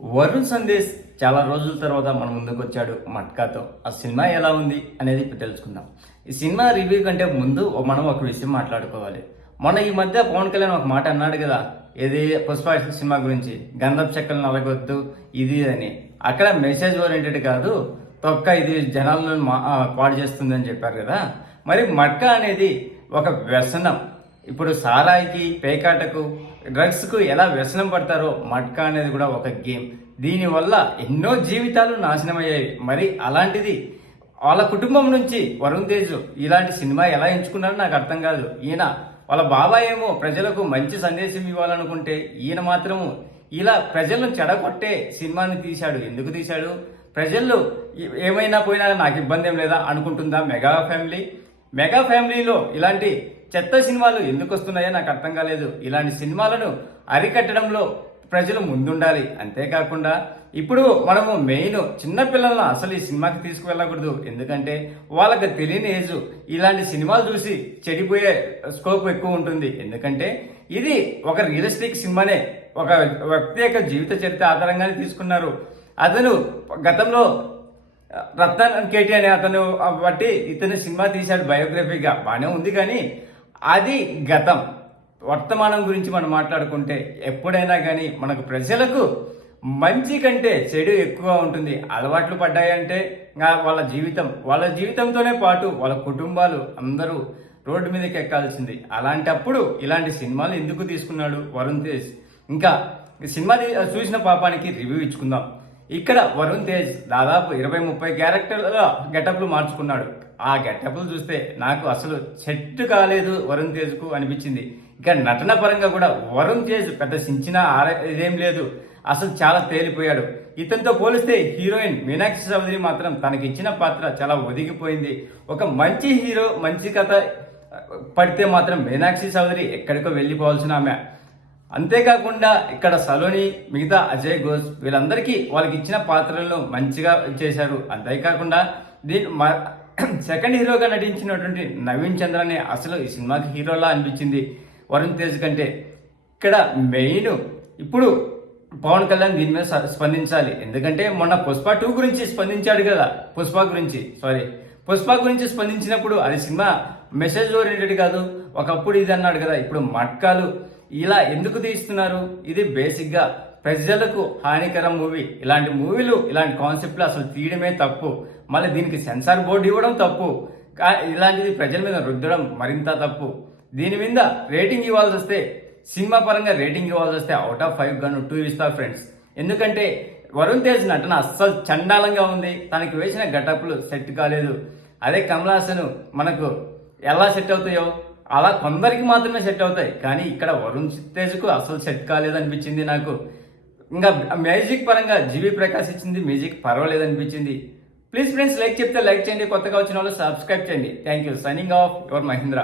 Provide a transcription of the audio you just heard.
వరుణ్ సందేశ్ చాలా రోజుల తర్వాత మన ముందుకు వచ్చాడు మట్కాతో. ఆ సినిమా ఎలా ఉంది అనేది ఇప్పుడు తెలుసుకుందాం. ఈ సినిమా రివ్యూ కంటే ముందు మనం ఒక విషయం మాట్లాడుకోవాలి. మొన్న ఈ మధ్య పవన్ కళ్యాణ్ ఒక మాట అన్నాడు కదా, ఏది పుష్ప సినిమా గురించి, గంధపు చెక్కలు నలగొద్దు ఇది అని. అక్కడ మెసేజ్ ఓరియంటెడ్ కాదు, తొక్క ఇది జనాలను పాడు చేస్తుంది అని చెప్పారు కదా. మరి మట్కా అనేది ఒక వ్యసనం. ఇప్పుడు సారాయికి, పేకాటకు, డ్రగ్స్కు ఎలా వ్యసనం పడతారో మట్కా అనేది కూడా ఒక గేమ్. దీనివల్ల ఎన్నో జీవితాలు నాశనమయ్యాయి. మరి అలాంటిది వాళ్ళ కుటుంబం నుంచి వరుణ్ తేజ్ ఇలాంటి సినిమా ఎలా ఎంచుకున్నారో నాకు అర్థం కాదు. ఈయన వాళ్ళ బాబాయ్ ఏమో ప్రజలకు మంచి సందేశం ఇవ్వాలనుకుంటే, ఈయన మాత్రము ఇలా ప్రజలను చెడగొట్టే సినిమాని తీశాడు. ఎందుకు తీశాడు? ప్రజల్లో ఏమైనా పోయినా నాకు ఇబ్బంది ఏం లేదా అనుకుంటుందా మెగా ఫ్యామిలీలో ఇలాంటి చెత్త సినిమాలు ఎందుకు వస్తున్నాయో నాకు అర్థం కాలేదు. ఇలాంటి సినిమాలను అరికట్టడంలో ప్రజలు ముందుండాలి. అంతేకాకుండా ఇప్పుడు మనము మెయిన్ చిన్నపిల్లలను అసలు ఈ సినిమాకి తీసుకువెళ్ళకూడదు. ఎందుకంటే వాళ్ళకి తెలియని ఏజ్ ఇలాంటి సినిమాలు చూసి చెడిపోయే స్కోప్ ఎక్కువ ఉంటుంది. ఎందుకంటే ఇది ఒక రియలిస్టిక్ సినిమానే, ఒక వ్యక్తి యొక్క జీవిత చరిత్ర ఆధారంగానే తీసుకున్నారు. అతను గతంలో రత్నాకర్ కేటీ అనే అతను బట్టి ఇతను సినిమా తీశాడు బయోగ్రఫీగా, బాగానే ఉంది. కానీ అది గతం. వర్తమానం గురించి మనం మాట్లాడుకుంటే ఎప్పుడైనా కానీ మనకు ప్రజలకు మంచి కంటే చెడు ఎక్కువ ఉంటుంది. అలవాట్లు పడ్డాయంటే వాళ్ళ జీవితంతోనే పాటు వాళ్ళ కుటుంబాలు అందరూ రోడ్డు మీదకి ఎక్కాల్సింది. అలాంటప్పుడు ఇలాంటి సినిమాలు ఎందుకు తీసుకున్నాడు వరుణ్ తేజ్? ఇంకా సినిమా చూసిన పాపానికి రివ్యూ ఇచ్చుకుందాం. ఇక్కడ వరుణ్ తేజ్ దాదాపు 20-30 క్యారెక్టర్ల గెటప్లు మార్చుకున్నాడు. ఆ గెటప్లు చూస్తే నాకు అసలు సెట్ కాలేదు వరుణ్ తేజ్కు అనిపించింది. ఇక నటన పరంగా కూడా వరుణ్ తేజ్ పెద్ద సించిన ఇదేం లేదు, అసలు చాలా తేలిపోయాడు. ఇతనితో పోలిస్తే హీరోయిన్ మీనాక్షి చౌదరి మాత్రం తనకి ఇచ్చిన పాత్ర చాలా ఒదిగిపోయింది. ఒక మంచి హీరో మంచి కథ పడితే మాత్రం మీనాక్షి చౌదరి ఎక్కడికో వెళ్ళిపోవాల్సిన ఆమె. అంతేకాకుండా ఇక్కడ సలోని, మిగతా అజయ్ ఘోష్ వీళ్ళందరికీ వాళ్ళకి ఇచ్చిన పాత్రలను మంచిగా చేశారు. అంతేకాకుండా సెకండ్ హీరోగా నటించినటువంటి నవీన్ చంద్రనే అసలు ఈ సినిమాకి హీరోలా అనిపించింది వరుణ్ తేజ్ కంటే. ఇక్కడ మెయిన్ ఇప్పుడు పవన్ కళ్యాణ్ దీని మీద స్పందించాలి. ఎందుకంటే మొన్న పుష్ప 2 గురించి స్పందించాడు కదా, పుష్ప గురించి స్పందించినప్పుడు అది సినిమా మెసేజ్ ఓరియంటెడ్ కాదు, ఒకప్పుడు ఇది అన్నాడు కదా. ఇప్పుడు మట్కాలు ఇలా ఎందుకు తీస్తున్నారు? ఇది బేసిక్గా ప్రజలకు హానికరం మూవీ. ఇలాంటి మూవీలు, ఇలాంటి కాన్సెప్ట్లు అసలు తీయడమే తప్పు. మళ్ళీ దీనికి సెన్సార్ బోర్డు ఇవ్వడం తప్పు. ఇలాంటిది ప్రజల మీద రుద్దడం మరింత తప్పు. దీని మీద రేటింగ్ ఇవ్వాల్సి వస్తే, సినిమా పరంగా రేటింగ్ ఇవ్వాల్సి వస్తే అవుట్ ఆఫ్ 5 గాను 2 ఇస్తా ఫ్రెండ్స్. ఎందుకంటే వరుణ్ తేజ్ నటన అస్సలు చండాలంగా ఉంది. తనకి వేసిన గెటప్లు సెట్ కాలేదు. అదే కమల్ హాసన్ మనకు ఎలా సెట్ అవుతాయో అలా కొందరికి మాత్రమే సెట్ అవుతాయి. కానీ ఇక్కడ వరుణ్ తేజ్కు అసలు సెట్ కాలేదు అనిపించింది నాకు. ఇంకా మ్యూజిక్ పరంగా జీవి ప్రకాష్ ఇచ్చింది మ్యూజిక్ పర్వాలేదు అనిపించింది. ప్లీజ్ ఫ్రెండ్స్, లైక్ చెప్తే లైక్ చేయండి, కొత్తగా వచ్చిన వాళ్ళు సబ్స్క్రైబ్ చేయండి. Thank you. Signing off your Mahindra.